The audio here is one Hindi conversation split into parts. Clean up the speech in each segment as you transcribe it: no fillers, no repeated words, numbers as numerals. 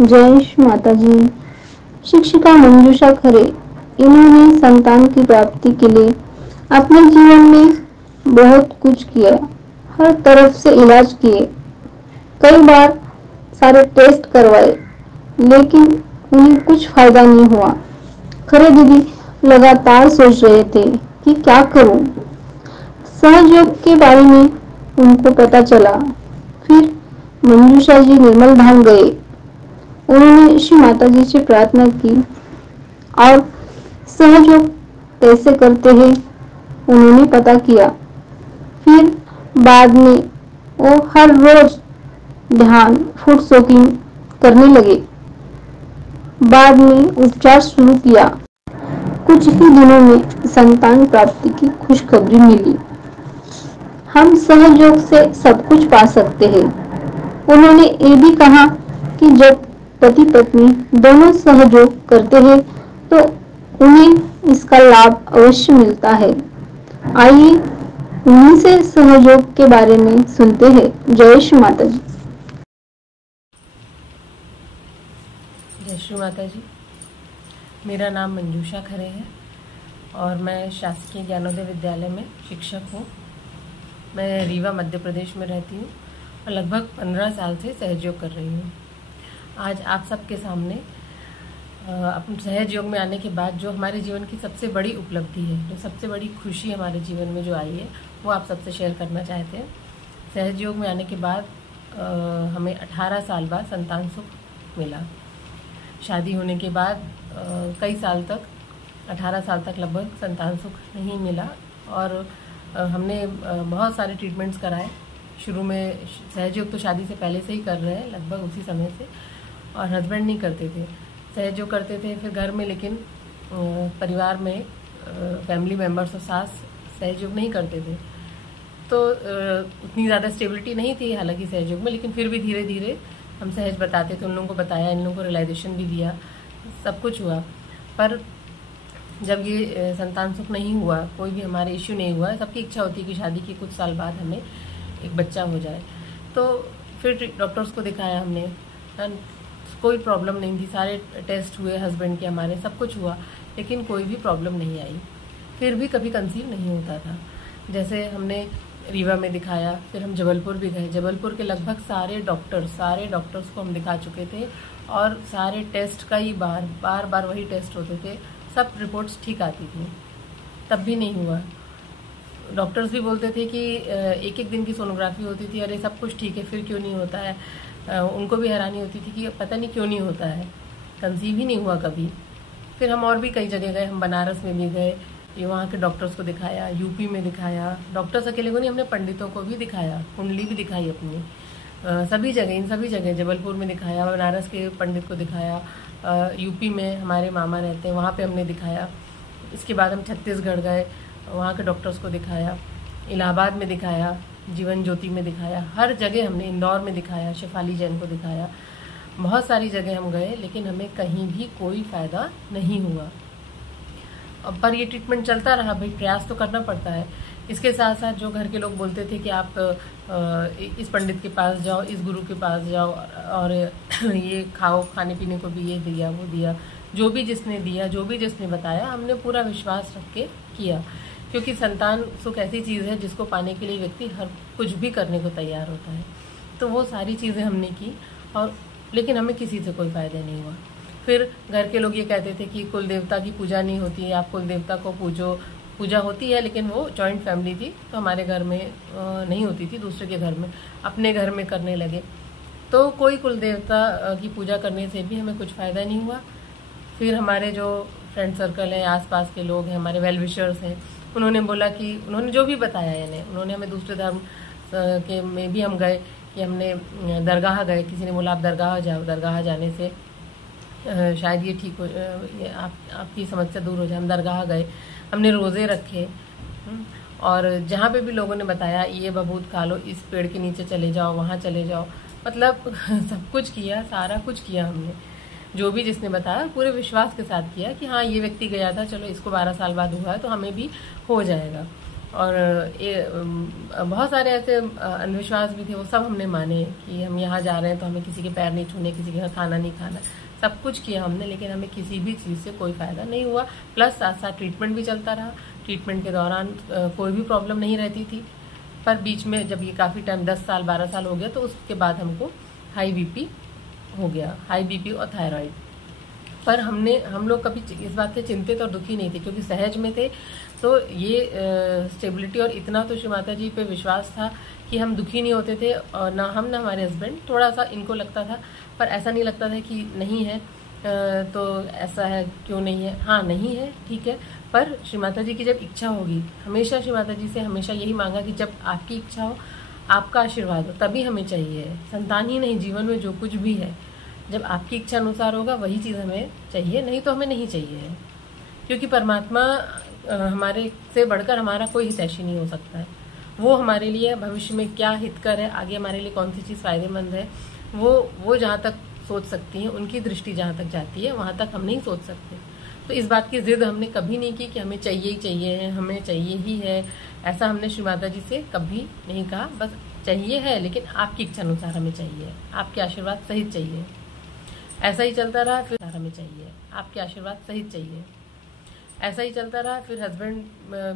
जय माता जी। शिक्षिका मंजूषा खरे, इन्होंने संतान की प्राप्ति के लिए अपने जीवन में बहुत कुछ किया। हर तरफ से इलाज किए, कई बार सारे टेस्ट करवाए, लेकिन उन्हें कुछ फायदा नहीं हुआ। खरे दीदी लगातार सोच रहे थे कि क्या करूं। सहयोग के बारे में उनको पता चला। फिर मंजूषा जी निर्मल धाम गए। उन्होंने श्री माता जी से प्रार्थना की और सहयोग कैसे करते हैं उन्होंने पता किया। फिर बाद में वो हर रोज ध्यान फूड सोकिंग करने लगे। बाद में उपचार शुरू किया। कुछ ही दिनों में संतान प्राप्ति की खुशखबरी मिली। हम सहयोग से सब कुछ पा सकते हैं। उन्होंने ये भी कहा कि जब पति पत्नी दोनों सहयोग करते हैं तो उन्हें इसका लाभ अवश्य मिलता है। आइए उन्हीं से सहयोग के बारे में सुनते हैं। जय श्री माता जी। जय श्री माता जी। मेरा नाम मंजूषा खरे है और मैं शासकीय ज्ञानोदय विद्यालय में शिक्षक हूँ। मैं रीवा मध्य प्रदेश में रहती हूँ और लगभग 15 साल से सहयोग कर रही हूँ। आज आप सबके सामने अपन सहयोग में आने के बाद जो हमारे जीवन की सबसे बड़ी उपलब्धि है, जो सबसे बड़ी खुशी हमारे जीवन में जो आई है, वो आप सबसे शेयर करना चाहते हैं। सहयोग में आने के बाद हमें 18 साल बाद संतान सुख मिला। शादी होने के बाद कई साल तक 18 साल तक लगभग संतान सुख नहीं मिला और हमने बहुत सारे ट्रीटमेंट्स कराए। शुरू में सहयोग तो शादी से पहले से ही कर रहे हैं, लगभग उसी समय से, और हस्बैंड नहीं करते थे, सहयोग करते थे। फिर घर में लेकिन परिवार में फैमिली मेम्बर्स और सास सहयोग नहीं करते थे, तो उतनी ज़्यादा स्टेबिलिटी नहीं थी हालांकि सहयोग में, लेकिन फिर भी धीरे धीरे हम सहज बताते थे। उन लोगों को बताया, इन लोगों को रियलाइजेशन भी दिया, सब कुछ हुआ। पर जब ये संतान सुख नहीं हुआ, कोई भी हमारे इश्यू नहीं हुआ, सबकी इच्छा होती है कि शादी के कुछ साल बाद हमें एक बच्चा हो जाए। तो फिर डॉक्टर्स को दिखाया हमने, कोई प्रॉब्लम नहीं थी। सारे टेस्ट हुए हस्बैंड के, हमारे सब कुछ हुआ, लेकिन कोई भी प्रॉब्लम नहीं आई। फिर भी कभी कंसीव नहीं होता था। जैसे हमने रीवा में दिखाया, फिर हम जबलपुर भी गए। जबलपुर के लगभग सारे डॉक्टर्स को हम दिखा चुके थे और सारे टेस्ट कई बार वही टेस्ट होते थे, सब रिपोर्ट्स ठीक आती थी, तब भी नहीं हुआ। डॉक्टर्स भी बोलते थे कि एक एक दिन की सोनोग्राफी होती थी, अरे सब कुछ ठीक है, फिर क्यों नहीं होता है। उनको भी हैरानी होती थी कि पता नहीं क्यों नहीं होता है, कंसीव ही नहीं हुआ कभी। फिर हम और भी कई जगह गए, हम बनारस में भी गए, ये वहाँ के डॉक्टर्स को दिखाया, यूपी में दिखाया। डॉक्टर्स अकेले को नहीं, हमने पंडितों को भी दिखाया, कुंडली भी दिखाई अपनी, सभी जगह, इन सभी जगह, जबलपुर में दिखाया, बनारस के पंडित को दिखाया, यूपी में हमारे मामा रहते हैं वहाँ पे हमने दिखाया। इसके बाद हम छत्तीसगढ़ गए, वहाँ के डॉक्टर्स को दिखाया, इलाहाबाद में दिखाया, जीवन ज्योति में दिखाया, हर जगह हमने, इंदौर में दिखाया, शेफाली जैन को दिखाया, बहुत सारी जगह हम गए, लेकिन हमें कहीं भी कोई फ़ायदा नहीं हुआ। पर ये ट्रीटमेंट चलता रहा, भाई प्रयास तो करना पड़ता है। इसके साथ साथ जो घर के लोग बोलते थे कि आप इस पंडित के पास जाओ, इस गुरु के पास जाओ और ये खाओ, खाने पीने को भी ये दिया वो दिया, जो भी जिसने दिया, जो भी जिसने बताया, हमने पूरा विश्वास रख के किया। क्योंकि संतान सुख ऐसी चीज़ है जिसको पाने के लिए व्यक्ति हर कुछ भी करने को तैयार होता है। तो वो सारी चीज़ें हमने की, और लेकिन हमें किसी से कोई फ़ायदा नहीं हुआ। फिर घर के लोग ये कहते थे कि कुल देवता की पूजा नहीं होती है, आप कुल देवता को पूजो। पूजा होती है, लेकिन वो जॉइंट फैमिली थी, तो हमारे घर में नहीं होती थी, दूसरे के घर में, अपने घर में करने लगे। तो कोई कुल देवता की पूजा करने से भी हमें कुछ फ़ायदा नहीं हुआ। फिर हमारे जो फ्रेंड सर्कल हैं, आसपास के लोग हैं, हमारे वेल विशर्स हैं, उन्होंने बोला कि उन्होंने जो भी बताया, यानी उन्होंने हमें दूसरे धर्म के में भी हम गए, कि हमने दरगाह गए, किसी ने बोला आप दरगाह जाओ, दरगाह जाने से शायद ये ठीक हो, आपकी समस्या दूर हो जाए। हम दरगाह गए, हमने रोज़े रखे, और जहाँ पे भी लोगों ने बताया ये बबूत खा लो, इस पेड़ के नीचे चले जाओ, वहाँ चले जाओ, मतलब सब कुछ किया, सारा कुछ किया हमने, जो भी जिसने बताया पूरे विश्वास के साथ किया कि हाँ ये व्यक्ति गया था, चलो इसको 12 साल बाद हुआ है तो हमें भी हो जाएगा। और बहुत सारे ऐसे अंधविश्वास भी थे, वो सब हमने माने कि हम यहाँ जा रहे हैं तो हमें किसी के पैर नहीं छूने, किसी के यहाँ खाना नहीं खाना, सब कुछ किया हमने, लेकिन हमें किसी भी चीज़ से कोई फ़ायदा नहीं हुआ। प्लस साथ साथ ट्रीटमेंट भी चलता रहा। ट्रीटमेंट के दौरान कोई भी प्रॉब्लम नहीं रहती थी, पर बीच में जब ये काफ़ी टाइम 10 साल 12 साल हो गया तो उसके बाद हमको हाई बीपी हो गया, हाई बीपी और थायराइड। पर हम लोग कभी इस बात से चिंतित और दुखी नहीं थे, क्योंकि सहज में थे। तो ये स्टेबिलिटी और इतना तो श्री माता जी पे विश्वास था कि हम दुखी नहीं होते थे, और ना हम ना हमारे हस्बैंड। थोड़ा सा इनको लगता था, पर ऐसा नहीं लगता था कि नहीं है तो ऐसा है क्यों नहीं है, हाँ नहीं है ठीक है। पर श्री माता जी की जब इच्छा होगी, हमेशा श्री माता जी से हमेशा यही मांगा कि जब आपकी इच्छा हो, आपका आशीर्वाद हो, तभी हमें चाहिए। संतान ही नहीं, जीवन में जो कुछ भी है जब आपकी इच्छा अनुसार होगा वही चीज़ हमें चाहिए, नहीं तो हमें नहीं चाहिए। क्योंकि परमात्मा हमारे से बढ़कर हमारा कोई हितैषी नहीं हो सकता है। वो हमारे लिए भविष्य में क्या हितकर है, आगे हमारे लिए कौन सी चीज़ फायदेमंद है, वो जहाँ तक सोच सकती हैं, उनकी दृष्टि जहाँ तक जाती है वहाँ तक हम नहीं सोच सकते। तो इस बात की जिद हमने कभी नहीं की कि हमें चाहिए ही चाहिए है, हमें चाहिए ही है। ऐसा हमने श्री माता जी से कभी नहीं कहा। बस चाहिए है, लेकिन आपकी इच्छा अनुसार हमें चाहिए, आपके आशीर्वाद सहित चाहिए। ऐसा ही चलता रहा। फिर हमें चाहिए, आपके आशीर्वाद सहित चाहिए। ऐसा ही चलता रहा। फिर हस्बैंड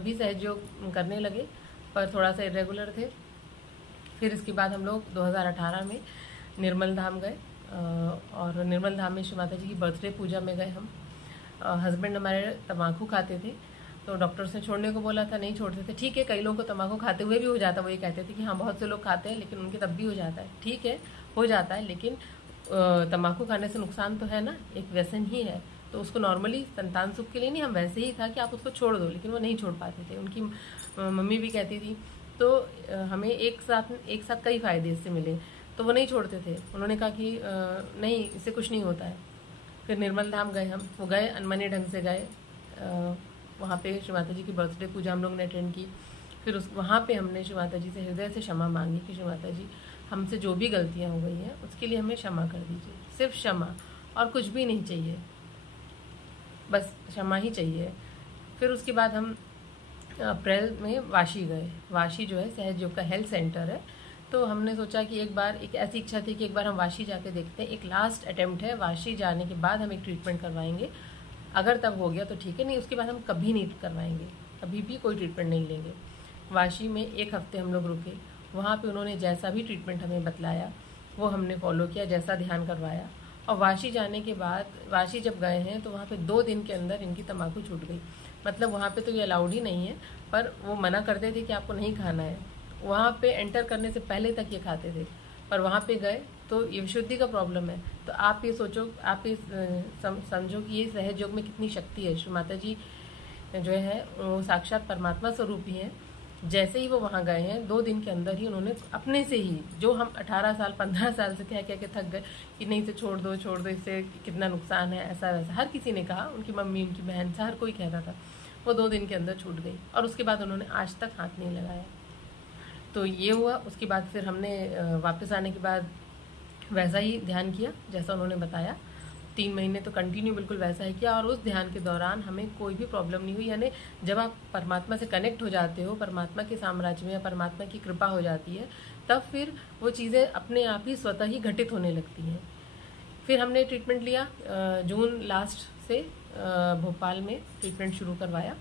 भी सहयोग करने लगे, पर थोड़ा सा इरेगुलर थे। फिर इसके बाद हम लोग 2018 में निर्मल धाम गए, और निर्मल धाम में श्री माता जी की बर्थडे पूजा में गए हम। हस्बैंड हमारे तम्बाकू खाते थे, तो डॉक्टर्स ने छोड़ने को बोला था, नहीं छोड़ते थे। ठीक है, कई लोगों को तम्बाकू खाते हुए भी हो जाता है, वो ये कहते थे कि हाँ बहुत से लोग खाते हैं लेकिन उनके तब भी हो जाता है। ठीक है, हो जाता है, लेकिन तम्बाकू खाने से नुकसान तो है ना, एक व्यसन ही है। तो उसको नॉर्मली संतान सुख के लिए नहीं, हम वैसे ही था कि आप उसको छोड़ दो, लेकिन वो नहीं छोड़ पाते थे। उनकी मम्मी भी कहती थी। तो हमें एक साथ कई फायदे इससे मिले, तो वो नहीं छोड़ते थे। उन्होंने कहा कि नहीं, इससे कुछ नहीं होता है। फिर निर्मल धाम गए हम, वो गए अनमने ढंग से गए। वहाँ पे श्री माता जी की बर्थडे पूजा हम लोग ने अटेंड की। फिर वहाँ पे हमने श्री माता जी से हृदय से क्षमा मांगी कि श्री माता जी, हमसे जो भी गलतियाँ हो गई हैं उसके लिए हमें क्षमा कर दीजिए। सिर्फ क्षमा, और कुछ भी नहीं चाहिए, बस क्षमा ही चाहिए। फिर उसके बाद हम अप्रैल में वाशी गए। वाशी जो है सहज योग का हेल्थ सेंटर है, तो हमने सोचा कि एक ऐसी इच्छा थी कि एक बार हम वाशी जाके देखते हैं। एक लास्ट अटेम्प्ट है, वाशी जाने के बाद हम एक ट्रीटमेंट करवाएंगे। अगर तब हो गया तो ठीक है, नहीं उसके बाद हम कभी नहीं करवाएंगे, कभी भी कोई ट्रीटमेंट नहीं लेंगे। वाशी में 1 हफ्ते हम लोग रुके। वहाँ पे उन्होंने जैसा भी ट्रीटमेंट हमें बतलाया वो हमने फॉलो किया, जैसा ध्यान करवाया। और वाशी जाने के बाद, वाशी जब गए हैं तो वहाँ पे 2 दिन के अंदर इनकी तम्बाकू छूट गई। मतलब वहाँ पे तो ये अलाउड ही नहीं है, पर वो मना करते थे कि आपको नहीं खाना है। वहाँ पे एंटर करने से पहले तक ये खाते थे, पर वहाँ पे गए तो ये विशुद्धि का प्रॉब्लम है। तो आप ये सोचो, आप ये समझो कि ये सहज योग में कितनी शक्ति है। श्री माता जी जो है वो साक्षात परमात्मा स्वरूप ही हैं। जैसे ही वो वहाँ गए हैं 2 दिन के अंदर ही उन्होंने अपने से ही, जो हम 18 साल 15 साल से कह के थक गए कि नहीं इसे छोड़ दो, इससे कितना नुकसान है, ऐसा वैसा हर किसी ने कहा, उनकी मम्मी, उनकी बहन से हर कोई कह रहा था, वो 2 दिन के अंदर छूट गई। और उसके बाद उन्होंने आज तक हाथ नहीं लगाया। तो ये हुआ। उसके बाद फिर हमने वापस आने के बाद वैसा ही ध्यान किया जैसा उन्होंने बताया। 3 महीने तो कंटिन्यू बिल्कुल वैसा ही किया, और उस ध्यान के दौरान हमें कोई भी प्रॉब्लम नहीं हुई। यानी जब आप परमात्मा से कनेक्ट हो जाते हो, परमात्मा के साम्राज्य में या परमात्मा की कृपा हो जाती है, तब फिर वो चीज़ें अपने आप ही स्वतः ही घटित होने लगती हैं। फिर हमने ट्रीटमेंट लिया, जून लास्ट से भोपाल में ट्रीटमेंट शुरू करवाया।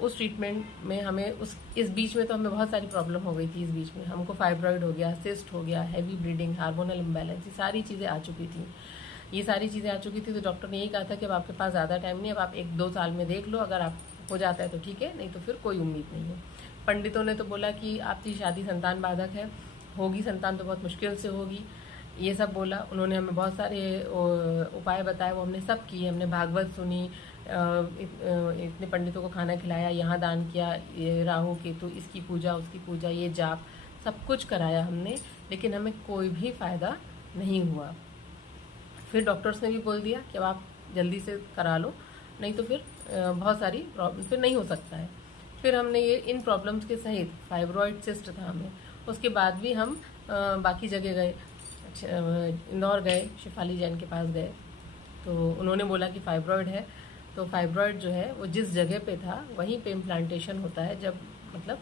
उस ट्रीटमेंट में हमें इस बीच में तो हमें बहुत सारी प्रॉब्लम हो गई थी। इस बीच में हमको फाइब्रॉइड हो गया, सिस्ट हो गया, हैवी ब्लीडिंग, हार्मोनल इम्बैलेंस, ये सारी चीज़ें आ चुकी थी। तो डॉक्टर ने यही कहा था कि अब आपके पास ज़्यादा टाइम नहीं है, अब आप 1-2 साल में देख लो, अगर आप हो जाता है तो ठीक है, नहीं तो फिर कोई उम्मीद नहीं है। पंडितों ने तो बोला कि आपकी शादी संतान बाधक है, होगी संतान तो बहुत मुश्किल से होगी, ये सब बोला। उन्होंने हमें बहुत सारे उपाय बताए, वो हमने सब किए। हमने भागवत सुनी, इतने पंडितों को खाना खिलाया, यहाँ दान किया, ये राहु केतु, इसकी पूजा, उसकी पूजा, ये जाप, सब कुछ कराया हमने, लेकिन हमें कोई भी फ़ायदा नहीं हुआ। फिर डॉक्टर्स ने भी बोल दिया कि अब आप जल्दी से करा लो, नहीं तो फिर बहुत सारी प्रॉब्लम फिर नहीं हो सकता है। फिर हमने ये इन प्रॉब्लम्स के सहित, फाइब्रॉइड सिस्ट था हमें, उसके बाद भी हम बाकी जगह गए, इंदौर गए, शिफाली जैन के पास गए, तो उन्होंने बोला कि फाइब्रॉइड है, तो फाइब्रॉइड जो है वो जिस जगह पे था वहीं पे इम्प्लांटेशन होता है जब मतलब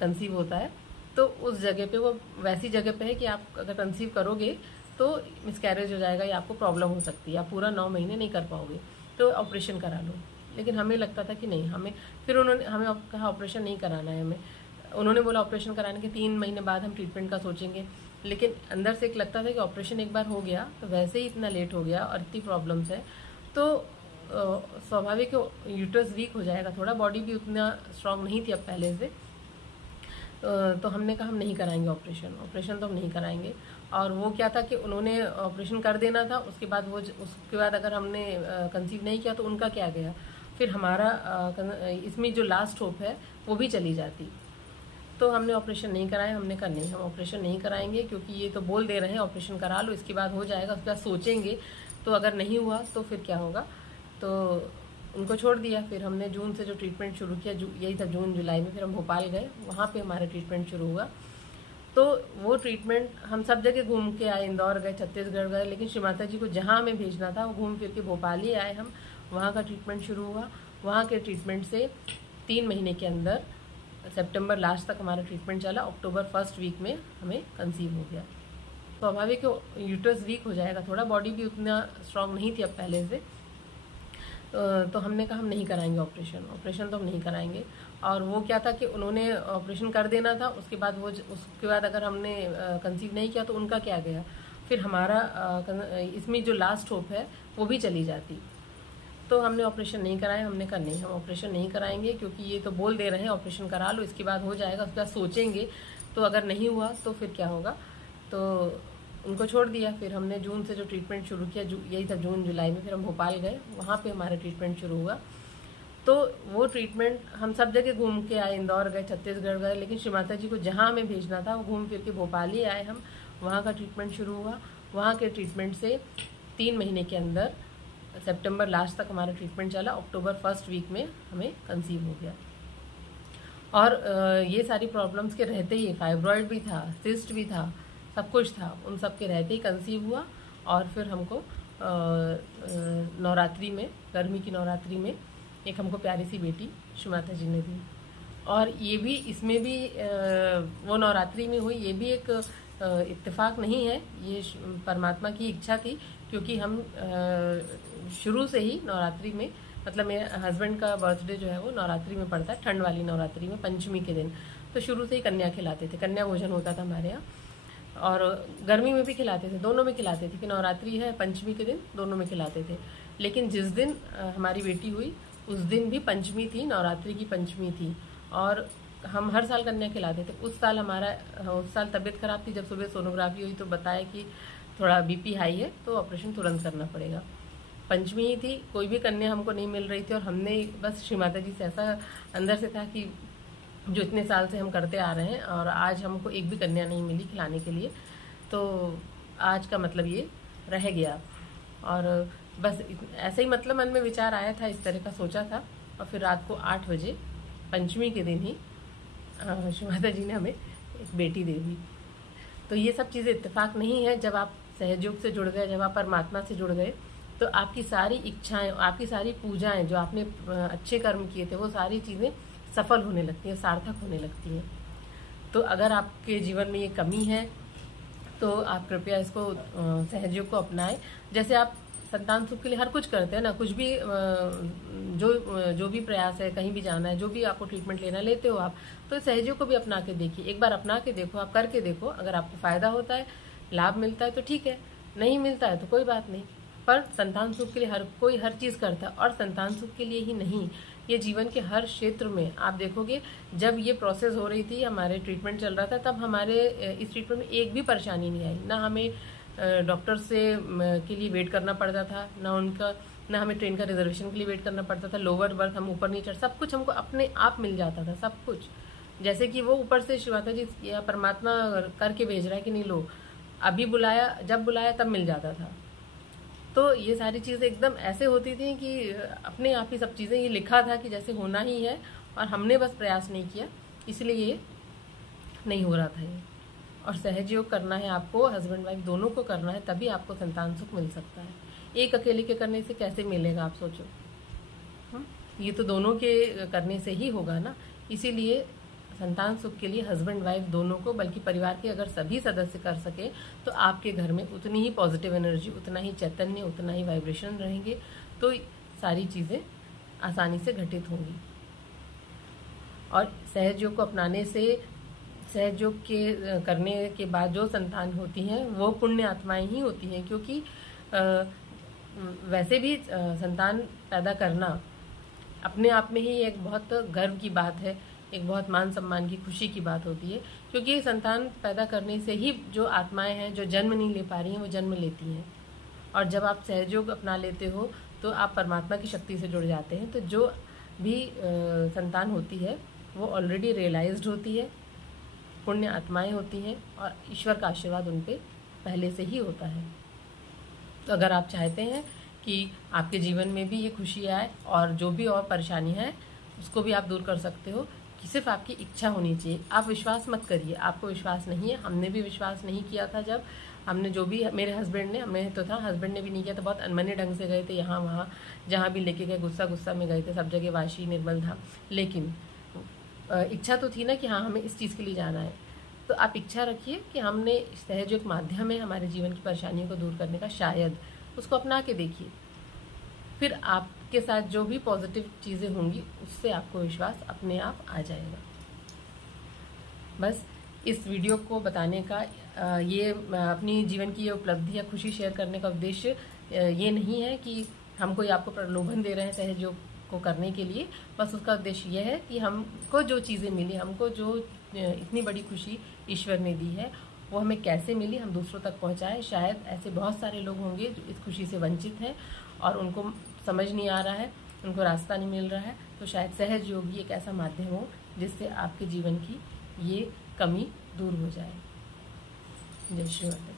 कंसीव होता है, तो उस जगह पे वो वैसी जगह पे है कि आप अगर कंसीव करोगे तो मिसकैरेज हो जाएगा या आपको प्रॉब्लम हो सकती है, आप पूरा 9 महीने नहीं कर पाओगे, तो ऑपरेशन करा लो। लेकिन हमें लगता था कि नहीं, हमें फिर उन्होंने हमें कहा ऑपरेशन नहीं कराना है हमें। उन्होंने बोला ऑपरेशन कराने के 3 महीने बाद हम ट्रीटमेंट का सोचेंगे, लेकिन अंदर से एक लगता था कि ऑपरेशन एक बार हो गया तो वैसे ही इतना लेट हो गया और इतनी प्रॉब्लम्स है तो स्वाभाविक यूट्रस वीक हो जाएगा थोड़ा, बॉडी भी उतना स्ट्रांग नहीं थी अब पहले से। तो हमने कहा हम नहीं कराएंगे ऑपरेशन तो हम नहीं कराएंगे। और वो क्या था कि उन्होंने ऑपरेशन कर देना था, उसके बाद अगर हमने कंसीव नहीं किया तो उनका क्या गया, फिर हमारा इसमें जो लास्ट होप है वो भी चली जाती। तो हमने ऑपरेशन नहीं कराया, हमने कहा नहीं, हम ऑपरेशन नहीं कराएंगे क्योंकि ये तो बोल दे रहे हैं ऑपरेशन करा लो, इसके बाद हो जाएगा, उसके बाद सोचेंगे। तो अगर नहीं हुआ तो फिर क्या होगा, तो उनको छोड़ दिया। फिर हमने जून से जो ट्रीटमेंट शुरू किया, यही था जून जुलाई में, फिर हम भोपाल गए, वहाँ पे हमारा ट्रीटमेंट शुरू हुआ। तो वो ट्रीटमेंट हम सब जगह घूम के आए, इंदौर गए, छत्तीसगढ़ गए, लेकिन श्री माता जी को जहाँ हमें भेजना था वो घूम फिर के भोपाल ही आए हम। वहाँ का ट्रीटमेंट शुरू हुआ। वहाँ के ट्रीटमेंट से 3 महीने के अंदर सितंबर लास्ट तक हमारा ट्रीटमेंट चला, अक्टूबर फर्स्ट वीक में हमें कंसीव हो गया। स्वाभाविक यूट्रस वीक हो जाएगा थोड़ा, बॉडी भी उतना स्ट्रांग नहीं थी अब पहले से। तो हमने कहा हम नहीं कराएंगे ऑपरेशन तो हम नहीं कराएंगे। और वो क्या था कि उन्होंने ऑपरेशन कर देना था, उसके बाद अगर हमने कंसीव नहीं किया तो उनका क्या गया, फिर हमारा इसमें जो लास्ट होप है वो भी चली जाती। तो हमने ऑपरेशन नहीं कराया, हमने कहा नहीं, हम ऑपरेशन नहीं कराएंगे क्योंकि ये तो बोल दे रहे हैं ऑपरेशन करा लो, इसके बाद हो जाएगा, उसके बाद सोचेंगे। तो अगर नहीं हुआ तो फिर क्या होगा, तो उनको छोड़ दिया। फिर हमने जून से जो ट्रीटमेंट शुरू किया, यही था जून जुलाई में, फिर हम भोपाल गए, वहाँ पे हमारा ट्रीटमेंट शुरू हुआ। तो वो ट्रीटमेंट हम सब जगह घूम के आए, इंदौर गए, छत्तीसगढ़ गए, लेकिन श्री माता जी को जहाँ हमें भेजना था वो घूम फिर के भोपाल ही आए हम। वहाँ का ट्रीटमेंट शुरू हुआ। वहाँ के ट्रीटमेंट से 3 महीने के अंदर सितंबर लास्ट तक हमारा ट्रीटमेंट चला, अक्टूबर फर्स्ट वीक में हमें कंसीव हो गया। और ये सारी प्रॉब्लम्स के रहते ही, फाइब्रॉइड भी था, सिस्ट भी था, सब कुछ था, उन सब के रहते ही कंसीव हुआ। और फिर हमको नवरात्रि में, गर्मी की नवरात्रि में एक हमको प्यारी सी बेटी श्री माता जी ने दी। और ये भी, इसमें भी वो नवरात्रि में हुई, ये भी एक इत्तेफाक नहीं है, ये परमात्मा की इच्छा थी। क्योंकि हम शुरू से ही नवरात्रि में, मतलब मेरे हस्बैंड का बर्थडे जो है वो नवरात्रि में पड़ता है, ठंड वाली नवरात्रि में, पंचमी के दिन। तो शुरू से ही कन्या खिलाते थे, कन्या भोजन होता था हमारे यहाँ। और गर्मी में भी खिलाते थे, दोनों में खिलाते थे कि नवरात्रि है, पंचमी के दिन दोनों में खिलाते थे। लेकिन जिस दिन हमारी बेटी हुई उस दिन भी पंचमी थी, नवरात्रि की पंचमी थी। और हम हर साल कन्या खिलाते थे। उस साल तबीयत खराब थी, जब सुबह सोनोग्राफी हुई तो बताया कि थोड़ा बीपी हाई है, तो ऑपरेशन तुरंत करना पड़ेगा। पंचमी ही थी, कोई भी कन्या हमको नहीं मिल रही थी, और हमने बस श्री माता जी से ऐसा अंदर से था कि जो इतने साल से हम करते आ रहे हैं, और आज हमको एक भी कन्या नहीं मिली खिलाने के लिए, तो आज का मतलब ये रह गया। और बस ऐसे ही मतलब मन में विचार आया था, इस तरह का सोचा था। और फिर रात को 8 बजे पंचमी के दिन ही श्री माता जी ने हमें एक बेटी दे दी। तो ये सब चीज़ें इत्तेफाक नहीं है। जब आप सहयोग से जुड़ गए, जब आप परमात्मा से जुड़ गए, तो आपकी सारी इच्छाएं, आपकी सारी पूजाएं, जो आपने अच्छे कर्म किए थे, वो सारी चीज़ें सफल होने लगती हैं, सार्थक होने लगती हैं। तो अगर आपके जीवन में ये कमी है तो आप कृपया इसको सहयोग को अपनाएं। जैसे आप संतान सुख के लिए हर कुछ करते हैं ना, कुछ भी जो भी प्रयास है, कहीं भी जाना है, जो भी आपको ट्रीटमेंट लेना, लेते हो आप, तो सहयोग को भी अपना के देखिए। एक बार अपना के देखो, आप करके देखो, अगर आपको फायदा होता है, लाभ मिलता है तो ठीक है, नहीं मिलता है तो कोई बात नहीं। पर संतान सुख के लिए हर कोई हर चीज करता है, और संतान सुख के लिए ही नहीं, ये जीवन के हर क्षेत्र में आप देखोगे। जब ये प्रोसेस हो रही थी, हमारे ट्रीटमेंट चल रहा था, तब हमारे इस ट्रीटमेंट में एक भी परेशानी नहीं आई। ना हमें डॉक्टर से के लिए वेट करना पड़ता था, ना हमें ट्रेन का रिजर्वेशन के लिए वेट करना पड़ता था, लोअर बर्थ हम ऊपर नहीं चढ़, सब कुछ हमको अपने आप मिल जाता था, सब कुछ। जैसे कि वो ऊपर से श्री माता जी या परमात्मा करके भेज रहा है कि नहीं, लो अभी बुलाया, जब बुलाया तब मिल जाता था। तो ये सारी चीज़ें एकदम ऐसे होती थी कि अपने आप ही सब चीज़ें, ये लिखा था कि जैसे होना ही है, और हमने बस प्रयास नहीं किया, इसलिए ये नहीं हो रहा था ये। और सहयोग करना है आपको, हस्बैंड वाइफ दोनों को करना है, तभी आपको संतान सुख मिल सकता है। एक अकेले के करने से कैसे मिलेगा, आप सोचो। ये तो दोनों के करने से ही होगा ना। इसीलिए संतान सुख के लिए हस्बैंड वाइफ दोनों को, बल्कि परिवार के अगर सभी सदस्य कर सके तो आपके घर में उतनी ही पॉजिटिव एनर्जी, उतना ही चैतन्य, उतना ही वाइब्रेशन रहेंगे, तो सारी चीज़ें आसानी से घटित होंगी। और सहयोग को अपनाने से, सहयोग के करने के बाद जो संतान होती हैं वो पुण्य आत्माएं ही होती हैं, क्योंकि वैसे भी संतान पैदा करना अपने आप में ही एक बहुत गर्व की बात है, एक बहुत मान सम्मान की, खुशी की बात होती है, क्योंकि संतान पैदा करने से ही जो आत्माएं हैं जो जन्म नहीं ले पा रही हैं वो जन्म लेती हैं। और जब आप सहयोग अपना लेते हो तो आप परमात्मा की शक्ति से जुड़ जाते हैं। तो जो भी संतान होती है वो ऑलरेडी रियलाइज्ड होती है, पुण्य आत्माएं होती हैं और ईश्वर का आशीर्वाद उन पर पहले से ही होता है। तो अगर आप चाहते हैं कि आपके जीवन में भी ये खुशी आए और जो भी और परेशानी है उसको भी आप दूर कर सकते हो, कि सिर्फ आपकी इच्छा होनी चाहिए। आप विश्वास मत करिए, आपको विश्वास नहीं है। हमने भी विश्वास नहीं किया था जब हमने जो भी, मेरे हस्बैंड ने, हमें तो था, हस्बैंड ने भी नहीं किया था। बहुत अनमने ढंग से गए थे, यहाँ वहाँ जहाँ भी लेके गए गुस्सा में गए थे, सब जगह वाशी निर्मल धाम। लेकिन इच्छा तो थी ना कि हाँ हमें इस चीज़ के लिए जाना है। तो आप इच्छा रखिए कि हमने सहयोग माध्यम है हमारे जीवन की परेशानियों को दूर करने का, शायद उसको अपना के देखिए, फिर आपके साथ जो भी पॉजिटिव चीज़ें होंगी उससे आपको विश्वास अपने आप आ जाएगा। बस इस वीडियो को बताने का, ये अपनी जीवन की ये उपलब्धि या खुशी शेयर करने का उद्देश्य ये नहीं है कि हम कोई आपको प्रलोभन दे रहे हैं सहयोग को करने के लिए। बस उसका उद्देश्य यह है कि हमको जो चीज़ें मिली, हमको जो इतनी बड़ी खुशी ईश्वर ने दी है वो हमें कैसे मिली, हम दूसरों तक पहुंचाएं। शायद ऐसे बहुत सारे लोग होंगे जो इस खुशी से वंचित हैं और उनको समझ नहीं आ रहा है, उनको रास्ता नहीं मिल रहा है। तो शायद सहयोग एक ऐसा माध्यम हो जिससे आपके जीवन की ये कमी दूर हो जाए। जय श्री माता।